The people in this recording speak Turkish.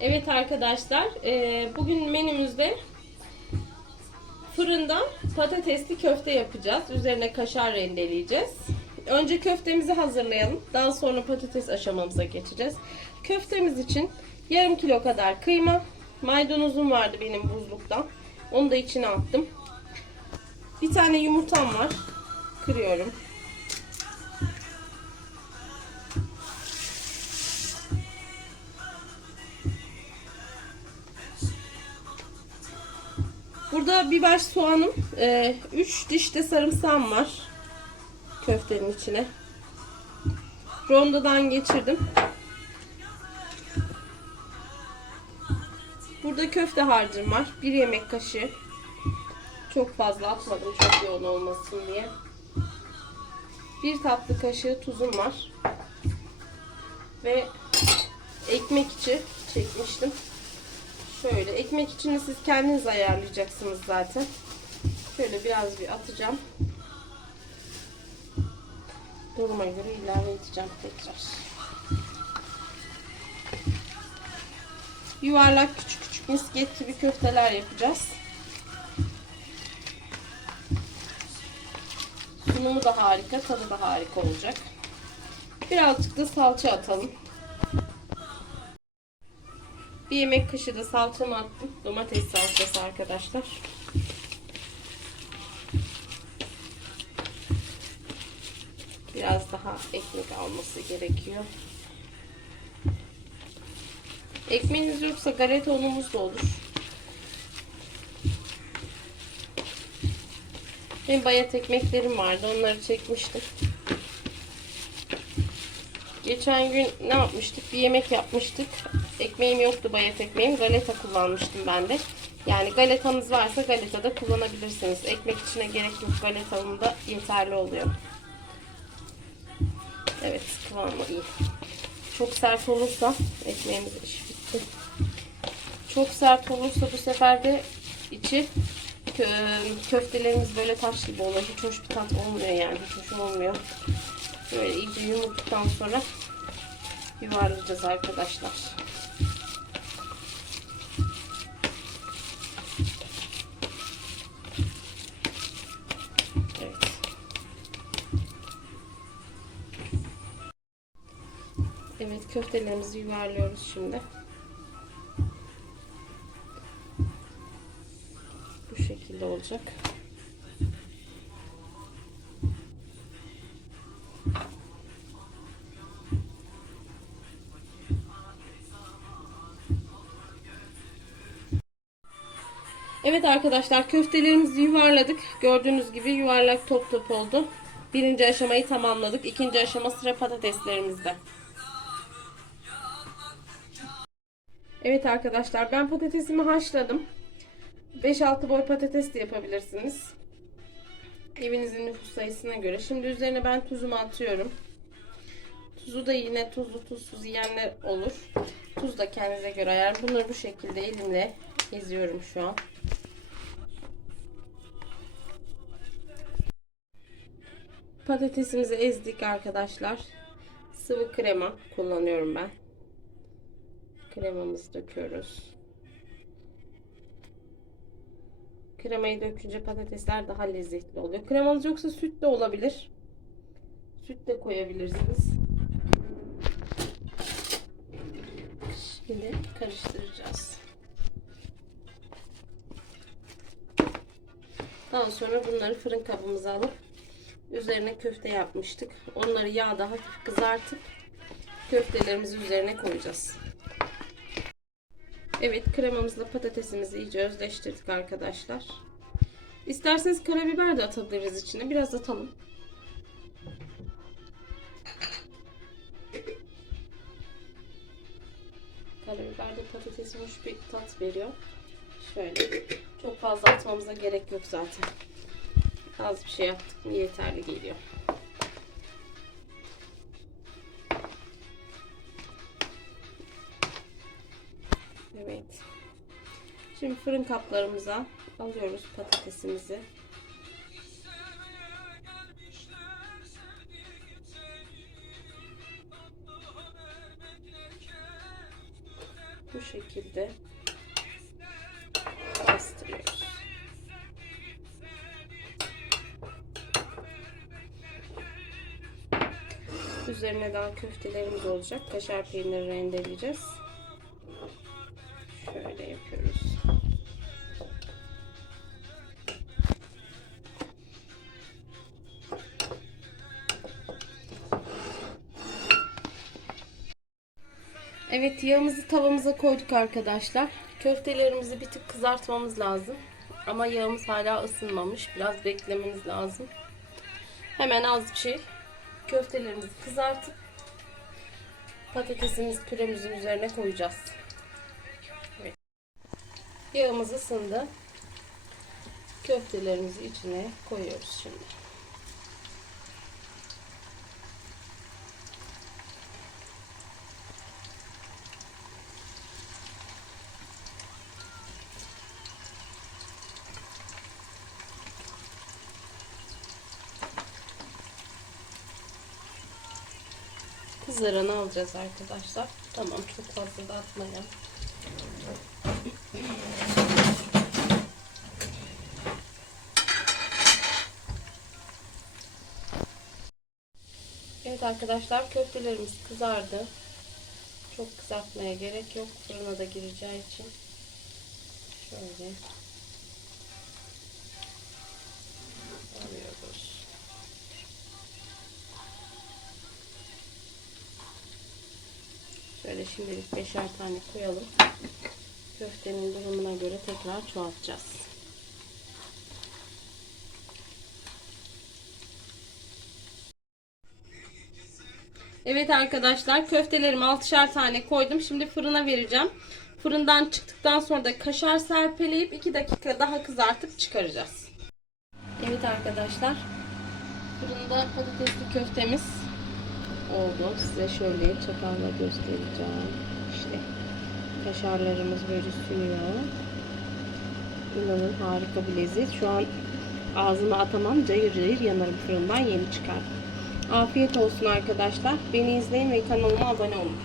Evet arkadaşlar, e, bugün menümüzde fırında patatesli köfte yapacağız. Üzerine kaşar rendeleyeceğiz. Önce köftemizi hazırlayalım. Daha sonra patates aşamamıza geçeceğiz. Köftemiz için yarım kilo kadar kıyma, maydanozum vardı benim buzluktan. Onu da içine attım. Bir tane yumurtam var. Kırıyorum. Burada bir baş soğanım, 3 diş de sarımsağım var köftenin içine. Rondodan geçirdim. Burada köfte harcım var. 1 yemek kaşığı. Çok fazla atmadım çok yoğun olmasın diye. 1 tatlı kaşığı tuzum var. Ve ekmek içi çekmiştim. Şöyle ekmek içini siz kendiniz ayarlayacaksınız zaten. Şöyle biraz bir atacağım. Duruma göre ilave edeceğim tekrar. Yuvarlak küçük küçük misket gibi köfteler yapacağız. Sunumu da harika, tadı da harika olacak. Birazcık da salça atalım. Bir yemek kaşığı da salçamı attım. Domates salçası arkadaşlar. Biraz daha ekmek alması gerekiyor. Ekmeğiniz yoksa galeta unumuz da olur. Benim bayat ekmeklerim vardı. Onları çekmiştim. Geçen gün ne yapmıştık? Bir yemek yapmıştık. Ekmeğim yoktu bayat ekmeğim. Galeta kullanmıştım ben de. Yani galetanız varsa galeta da kullanabilirsiniz. Ekmek içine gerek yok. Galetanın da yeterli oluyor. Evet kıvamı iyi. Çok sert olursa ekmeğimiz iş bitti. Çok sert olursa bu sefer de içi kö- köftelerimiz böyle taş gibi oluyor. Hiç hoş bir tat olmuyor yani. Hiç hoş olmuyor. Böyle iyice yumurduktan sonra yuvarlayacağız arkadaşlar. Evet köftelerimizi yuvarlıyoruz şimdi. Bu şekilde olacak. Evet arkadaşlar köftelerimizi yuvarladık. Gördüğünüz gibi yuvarlak top top oldu. Birinci aşamayı tamamladık. İkinci aşama sıra patateslerimizde. Evet arkadaşlar ben patatesimi haşladım. 5-6 boy patates de yapabilirsiniz. Evinizin nüfus sayısına göre. Şimdi üzerine ben tuzumu atıyorum. Tuzu da yine tuzlu tuzsuz yiyenler olur. Tuz da kendinize göre ayar. Bunları bu şekilde elimle eziyorum şu an. Patatesimizi ezdik arkadaşlar. Sıvı krema kullanıyorum ben. Kremamızı döküyoruz. Kremayı dökünce patatesler daha lezzetli oluyor. Kremanız yoksa süt de olabilir. Süt de koyabilirsiniz. Şimdi karıştıracağız. Daha sonra bunları fırın kabımıza alıp üzerine köfte yapmıştık. Onları yağda hafif kızartıp köftelerimizi üzerine koyacağız. Evet kremamızla patatesimizi iyice özleştirdik arkadaşlar. İsterseniz karabiber de atabiliriz içine. Biraz atalım. Karabiber de patatese hoş bir tat veriyor. Şöyle. Çok fazla atmamıza gerek yok zaten. Az bir şey yaptık mı yeterli geliyor. Şimdi fırın kaplarımıza alıyoruz patatesimizi. bu şekilde bastırıyoruz. Üzerine daha köftelerimiz olacak. Kaşar peyniri rendeleyeceğiz. Evet yağımızı tavamıza koyduk arkadaşlar. Köftelerimizi bir tık kızartmamız lazım. Ama yağımız hala ısınmamış. Biraz beklemeniz lazım. Hemen az bir şey köftelerimizi kızartıp patatesimiz püremizin üzerine koyacağız. Evet. Yağımız ısındı. Köftelerimizi içine koyuyoruz şimdi. Kızaranı alacağız arkadaşlar. Tamam çok fazla da atmayalım. Evet arkadaşlar köftelerimiz kızardı. Çok kızartmaya gerek yok. Fırına da gireceği için. Şöyle. Şimdilik beşer tane koyalım. Köftenin durumuna göre tekrar çoğaltacağız. Evet arkadaşlar köftelerimi 6'şer tane koydum. Şimdi fırına vereceğim. Fırından çıktıktan sonra da kaşar serpeleyip 2 dakika daha kızartıp çıkaracağız. Evet arkadaşlar. Fırında patatesli köftemiz oldu. Size şöyle çatalla göstereceğim. İşte kaşarlarımız böyle sünüyor. İnanın harika bir lezzet. Şu an ağzıma atamam. Cayır cayır yanarım fırından yeni çıkar. Afiyet olsun arkadaşlar. Beni izleyin ve kanalıma abone olun.